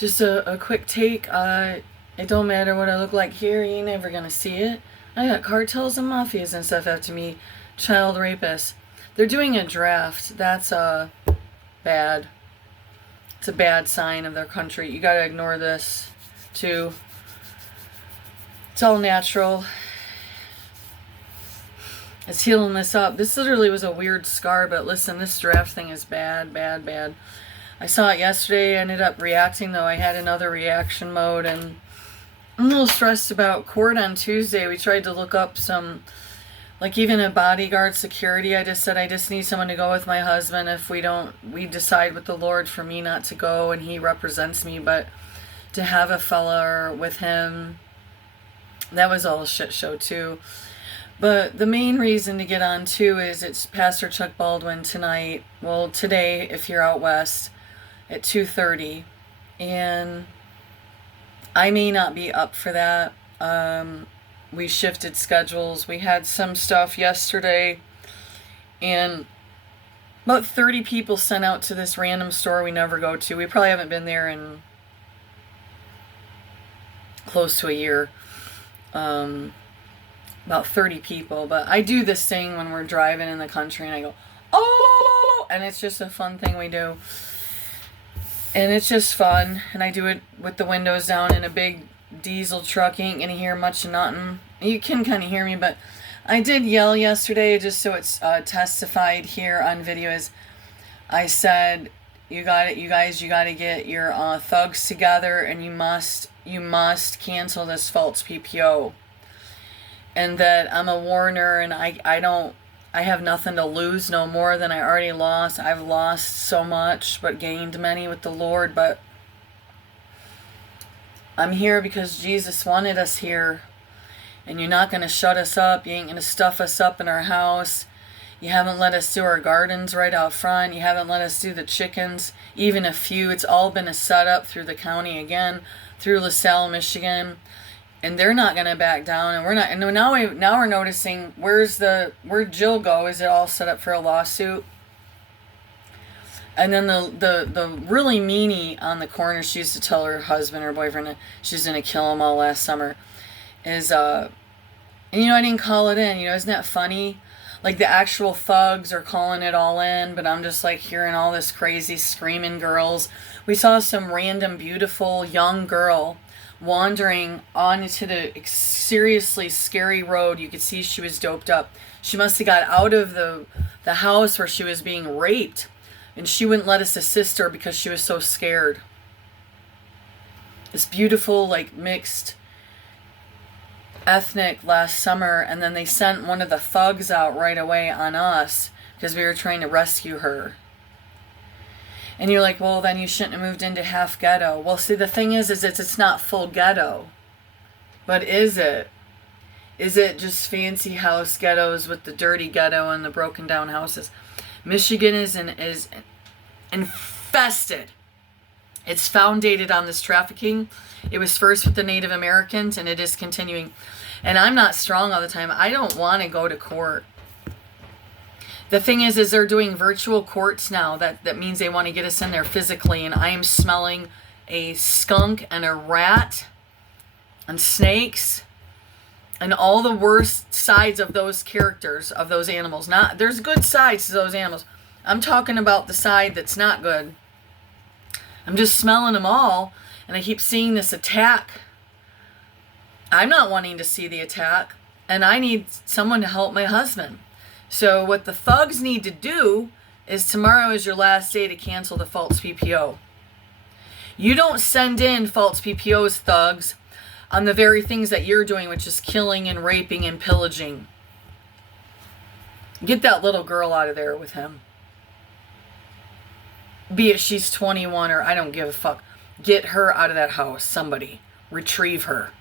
Just a quick take. It don't matter what I look like here, you ain't never gonna see it. I got cartels and mafias and stuff after me, child rapists. They're doing a draft. That's bad. It's a bad sign of their country. You gotta ignore this too. It's all natural. It's healing this up. This literally was a weird scar, but listen, this draft thing is bad, bad, bad. I saw it yesterday. I ended up reacting, though. I had another reaction mode, and I'm a little stressed about court on Tuesday. We tried to look up some, like even a bodyguard security. I just said I just need someone to go with my husband if we decide with the Lord for me not to go, and he represents me, but to have a fella with him, that was all a shit show too. But the main reason to get on too is it's Pastor Chuck Baldwin tonight. Well, today, if you're out west, at 2:30, and I may not be up for that. We shifted schedules. We had some stuff yesterday, and about 30 people sent out to this random store we never go to. We probably haven't been there in close to a year. About 30 people, but I do this thing when we're driving in the country, and I go, oh, and it's just a fun thing we do. And it's just fun, and I do it with the windows down in a big diesel truck. You ain't gonna hear much of nothing. You can kind of hear me, but I did yell yesterday, just so it's testified here on video. Is I said, you guys, you got to get your thugs together, and you must cancel this false PPO. And that I'm a Warner, and I have nothing to lose no more than I already lost. I've lost so much, but gained many with the Lord. But I'm here because Jesus wanted us here. And you're not going to shut us up. You ain't going to stuff us up in our house. You haven't let us do our gardens right out front. You haven't let us do the chickens, even a few. It's all been a setup through the county again, through LaSalle, Michigan. And they're not going to back down, and we're not. And now we're noticing where'd Jill go? Is it all set up for a lawsuit? And then the really meanie on the corner, she used to tell her husband or boyfriend she's going to kill them all last summer. Is and I didn't call it in. Isn't that funny? Like the actual thugs are calling it all in, but I'm just like hearing all this crazy screaming girls. We saw some random beautiful young girl wandering onto the seriously scary road. You could see she was doped up. She must have got out of the house where she was being raped, and she wouldn't let us assist her because she was so scared. This beautiful, like, mixed ethnic last summer, and then they sent one of the thugs out right away on us because we were trying to rescue her. And you're like, well, then you shouldn't have moved into half ghetto. Well, see, the thing is it's not full ghetto. But is it? Is it just fancy house ghettos with the dirty ghetto and the broken down houses? Michigan is infested. It's founded on this trafficking. It was first with the Native Americans, and it is continuing. And I'm not strong all the time. I don't want to go to court. The thing is they're doing virtual courts now. That means they want to get us in there physically. And I am smelling a skunk and a rat and snakes and all the worst sides of those characters, of those animals. There's good sides to those animals. I'm talking about the side that's not good. I'm just smelling them all. And I keep seeing this attack. I'm not wanting to see the attack. And I need someone to help my husband. So what the thugs need to do is tomorrow is your last day to cancel the false PPO. You don't send in false PPOs, thugs, on the very things that you're doing, which is killing and raping and pillaging. Get that little girl out of there with him. Be it she's 21 or I don't give a fuck. Get her out of that house. Somebody. Retrieve her.